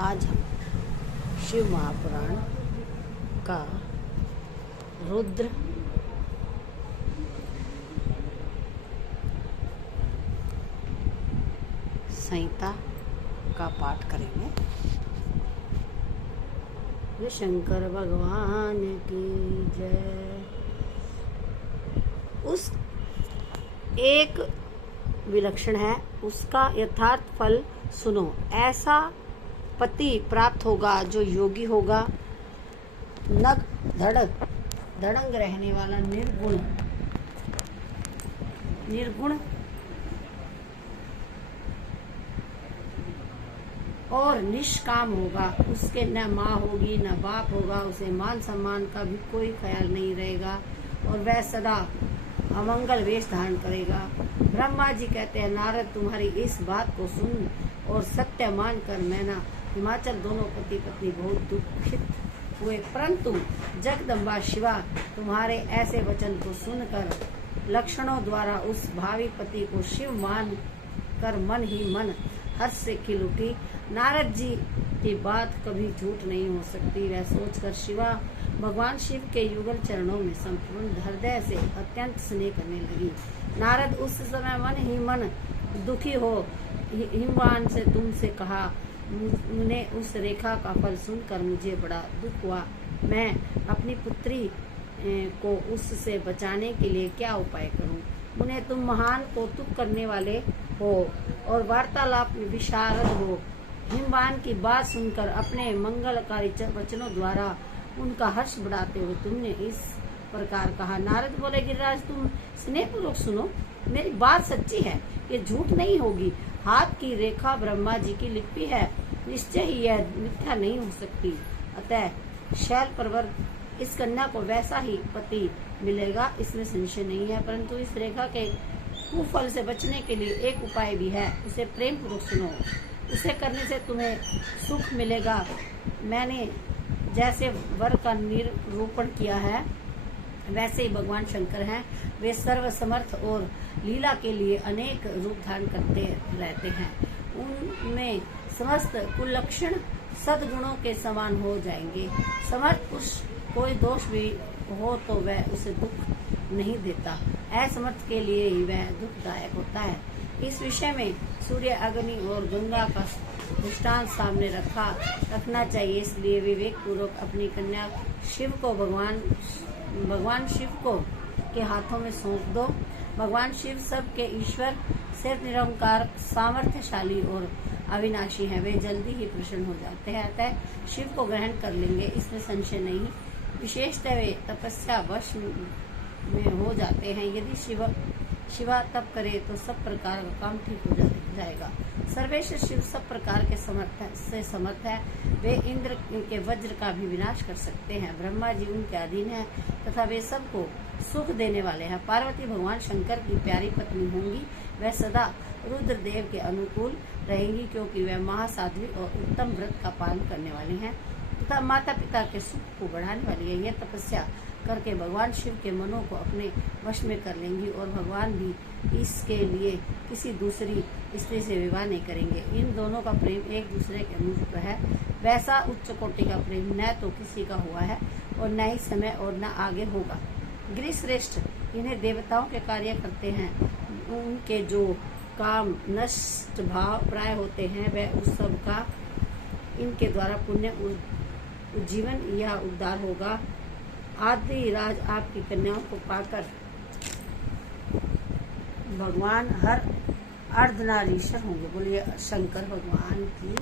आज हम शिव महापुराण का रुद्र संहिता का पाठ करेंगे। ये शंकर भगवान की जय। उस एक विलक्षण है, उसका यथार्थ फल सुनो। ऐसा पति प्राप्त होगा जो योगी होगा, नग धड़ंग रहने वाला, निर्गुण और निष्काम होगा। उसके न माँ होगी न बाप होगा, उसे मान सम्मान का भी कोई ख्याल नहीं रहेगा और वह सदा अमंगल वेश धारण करेगा। ब्रह्मा जी कहते हैं, नारद तुम्हारी इस बात को सुन और सत्य मानकर मैना हिमाचल दोनों पति पत्नी बहुत दुखित हुए, परंतु जगदम्बा शिवा तुम्हारे ऐसे वचन को सुनकर लक्षणों द्वारा उस भावी पति को शिव मान कर मन ही मन हर्ष से खिल उठी। नारद जी की बात कभी झूठ नहीं हो सकती। वह सोचकर शिवा भगवान शिव के युगल चरणों में संपूर्ण हृदय से अत्यंत स्नेह करने लगी। नारद उस समय मन ही मन दुखी हो हिमवान से तुमसे कहा, मुझे उस रेखा का फल सुनकर मुझे बड़ा दुख हुआ। मैं अपनी पुत्री को उससे बचाने के लिए क्या उपाय करूं? मुने तुम महान कौतुक करने वाले हो और वार्तालाप में विशारद हो। हिमवान की बात सुनकर अपने मंगलकारी वचनों द्वारा उनका हर्ष बढ़ाते हुए तुमने इस प्रकार कहा। नारद बोले, गिरिराज तुम स्नेहपूर्वक सुनो, मेरी बात सच्ची है, ये झूठ नहीं होगी। हाथ की रेखा ब्रह्मा जी की लिपि है, निश्चय ही यह मिथ्या नहीं हो सकती। अतः शैल पर्वत इस कन्या को वैसा ही पति मिलेगा, इसमें संशय नहीं है। परंतु इस रेखा के कुफल से बचने के लिए एक उपाय भी है, उसे प्रेम पूर्वक सुनो। उसे करने से तुम्हें सुख मिलेगा। मैंने जैसे वर का निरूपण किया है, वैसे ही भगवान शंकर हैं। वे सर्व समर्थ और लीला के लिए अनेक रूप धारण करते रहते हैं। उनमें समस्त कुलक्षण सद्गुणों के समान हो जाएंगे। समर्थ पुरुष कोई दोष भी हो तो वह उसे दुख नहीं देता, असमर्थ के लिए ही वह दुखदायक होता है। इस विषय में सूर्य, अग्नि और गंगा का दृष्टांत सामने रखना चाहिए। इसलिए विवेक पूर्वक अपनी कन्या शिव को भगवान शिव को के हाथों में सौंप दो। भगवान शिव सब के ईश्वर से निरंकार, सामर्थ्यशाली और अविनाशी हैं। वे जल्दी ही प्रसन्न हो जाते हैं, अतः शिव को ग्रहण कर लेंगे, इसमें संशय नहीं। विशेषतः वे तपस्या वश में हो जाते हैं। यदि शिवा तप करे तो सब प्रकार का काम ठीक हो जाएगा। सर्वेश्वर शिव सब प्रकार के समर्थ है। वे इंद्र के वज्र का भी विनाश कर सकते हैं। ब्रह्मा जी उनके अधीन हैं तथा वे सबको सुख देने वाले हैं। पार्वती भगवान शंकर की प्यारी पत्नी होंगी। वह सदा रुद्रदेव के अनुकूल रहेंगी, क्योंकि वह महासाध्वी और उत्तम व्रत का पालन करने वाली हैं तथा माता पिता के सुख को बढ़ाने वाली है। यह तपस्या करके भगवान शिव के मनों को अपने वश में कर लेंगी और भगवान भी इसके लिए किसी दूसरी स्त्री से विवाह नहीं करेंगे। इन दोनों का प्रेम एक दूसरे के अनुरूप है। वैसा उच्च कोटि का प्रेम न तो किसी का हुआ है और न ही समय और न आगे होगा। गिरिश्रेष्ठ इन्हें देवताओं के कार्य करते हैं। उनके जो काम नष्ट भाव प्राय होते हैं, वह उस सब का इनके द्वारा पुण्य उज्जीवन या उद्धार होगा। आदि राज आपकी कन्याओं को पाकर भगवान हर अर्धनारीश्वर होंगे। बोलिए शंकर भगवान की